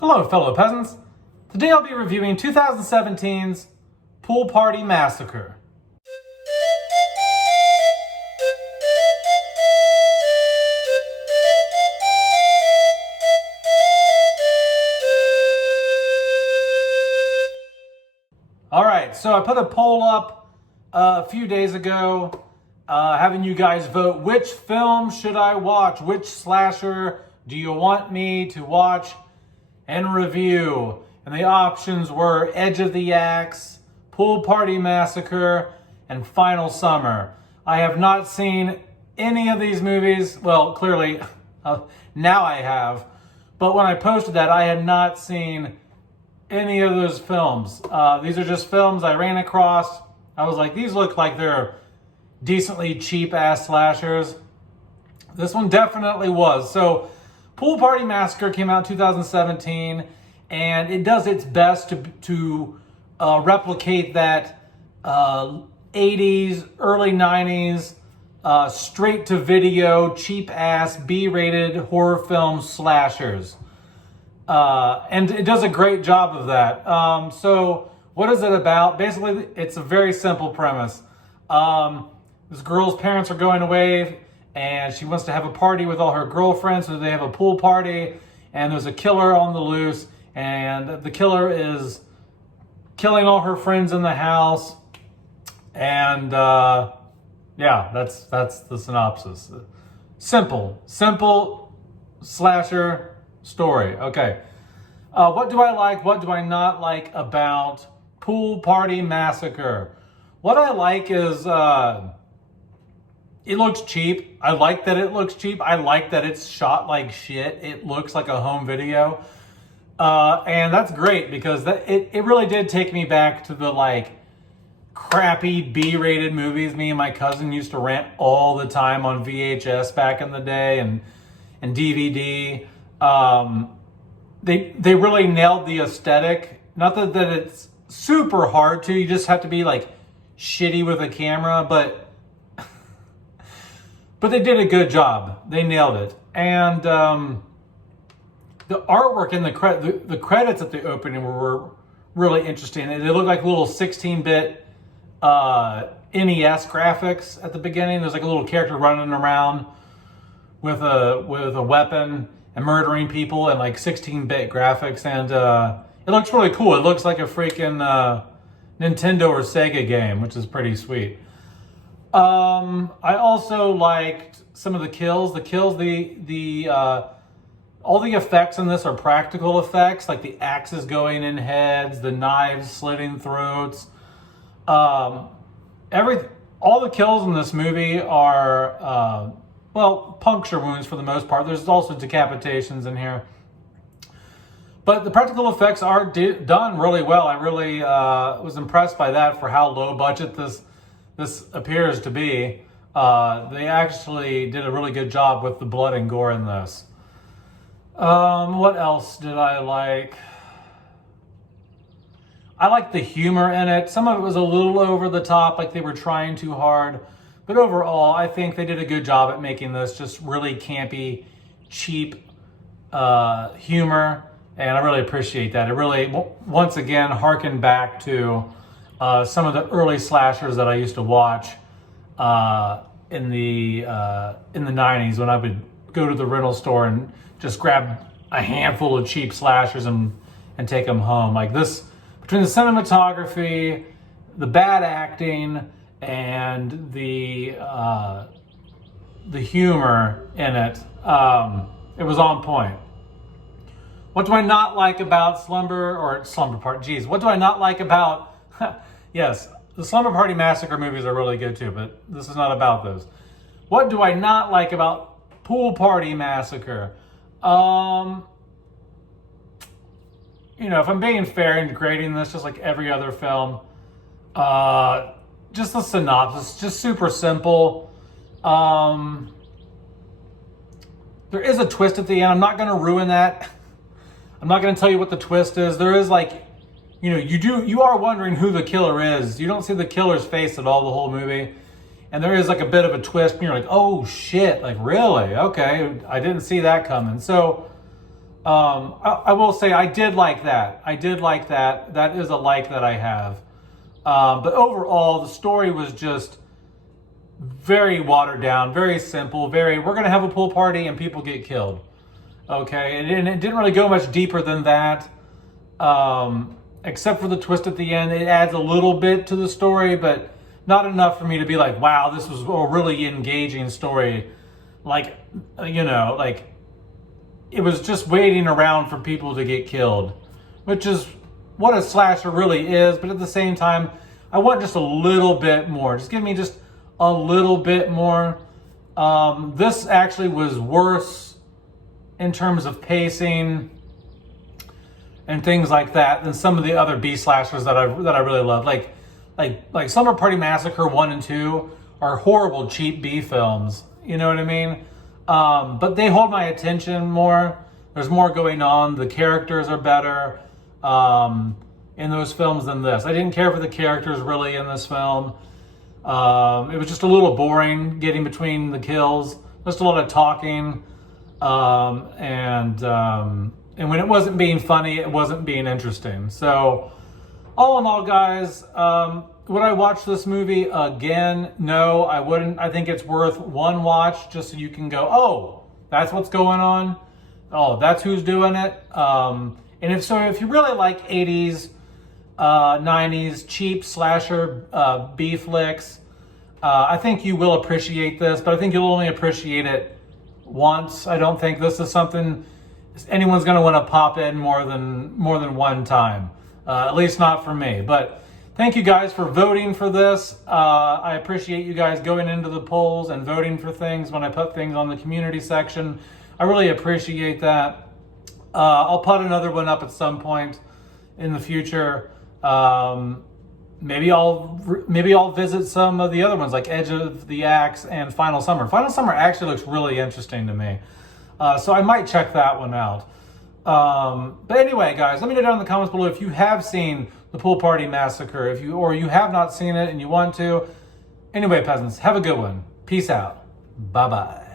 Hello, fellow peasants. Today I'll be reviewing 2017's Pool Party Massacre. Alright, so I put a poll up a few days ago having you guys vote which film should I watch, which slasher do you want me to watch and review. And the options were Edge of the Axe, Pool Party Massacre, and Final Summer. I have not seen any of these movies. Well, clearly, now I have. But when I posted that, I had not seen any of those films. These are just films I ran across. I was like, these look like they're decently cheap-ass slashers. This one definitely was. So, Pool Party Massacre came out in 2017, and it does its best to replicate that 80s, early 90s, straight-to-video, cheap-ass, B-rated horror film slashers. And it does a great job of that. So what is it about? Basically, it's a very simple premise. This girl's parents are going away, and she wants to have a party with all her girlfriends, so they have a pool party, and there's a killer on the loose, and the killer is killing all her friends in the house, and yeah, that's the synopsis. Simple slasher story. Okay. What do I like? What do I not like about Pool Party Massacre? What I like is it looks cheap. I like that it looks cheap. I like that it's shot like shit. It looks like a home video. And that's great because it really did take me back to the like crappy B-rated movies me and my cousin used to rent all the time on VHS back in the day and DVD. They really nailed the aesthetic. Not that it's super hard to. You just have to be like shitty with a camera, but they did a good job. They nailed it. And the artwork and the credits at the opening were really interesting. They looked like little 16-bit NES graphics at the beginning. There's like a little character running around with a weapon and murdering people and like 16-bit graphics, and it looks really cool. It looks like a freaking Nintendo or Sega game, which is pretty sweet. I also liked some of the kills. All the effects in this are practical effects, like the axes going in heads, the knives slitting throats. All the kills in this movie are puncture wounds for the most part. There's also decapitations in here. But the practical effects are done really well. I really was impressed by that for how low budget this appears to be. They actually did a really good job with the blood and gore in this. What else did I like? I liked the humor in it. Some of it was a little over the top, like they were trying too hard. But overall, I think they did a good job at making this just really campy, cheap humor. And I really appreciate that. It really, once again, harkened back to some of the early slashers that I used to watch in the 90s when I would go to the rental store and just grab a handful of cheap slashers and take them home. Like this, between the cinematography, the bad acting, and the humor in it, it was on point. What do I not like about Slumber Party? Geez, what do I not like about? Yes, the Slumber Party Massacre movies are really good too, but this is not about those. What do I not like about Pool Party Massacre? If I'm being fair in grading this, just like every other film, just the synopsis, just super simple. There is a twist at the end. I'm not going to ruin that. I'm not going to tell you what the twist is. There is like, you are wondering who the killer is. You don't see the killer's face at all the whole movie. And there is like a bit of a twist and you're like, oh shit, like really? Okay, I didn't see that coming. So I will say I did like that. I did like that. That is a like that I have. But overall, the story was just very watered down, very simple, we're going to have a pool party and people get killed. Okay, and it didn't really go much deeper than that, except for the twist at the end. It adds a little bit to the story, but not enough for me to be like, wow, this was a really engaging story. Like, like it was just waiting around for people to get killed, which is what a slasher really is. But at the same time, I want just a little bit more. Just give me just a little bit more. This actually was worse in terms of pacing and things like that than some of the other B slashers that I really love. Like Summer Party Massacre 1 and 2 are horrible, cheap B films. You know what I mean? But they hold my attention more. There's more going on. The characters are better in those films than this. I didn't care for the characters really in this film. It was just a little boring getting between the kills. Just a lot of talking. And when it wasn't being funny, it wasn't being interesting. So all in all, guys, would I watch this movie again? No, I wouldn't. I think it's worth one watch just so you can go, oh, that's what's going on. Oh, that's who's doing it. And if you really like 80s, 90s cheap slasher B flicks, I think you will appreciate this, but I think you'll only appreciate it once. I don't think this is something anyone's going to want to pop in more than one time. At least not for me. But thank you guys for voting for this. I appreciate you guys going into the polls and voting for things when I put things on the community section. I really appreciate that. I'll put another one up at some point in the future. Maybe I'll visit some of the other ones like Edge of the Axe and Final Summer. Final Summer actually looks really interesting to me. So I might check that one out. But anyway, guys, let me know down in the comments below if you have seen the Pool Party Massacre, or you have not seen it and you want to. Anyway, peasants, have a good one. Peace out. Bye-bye.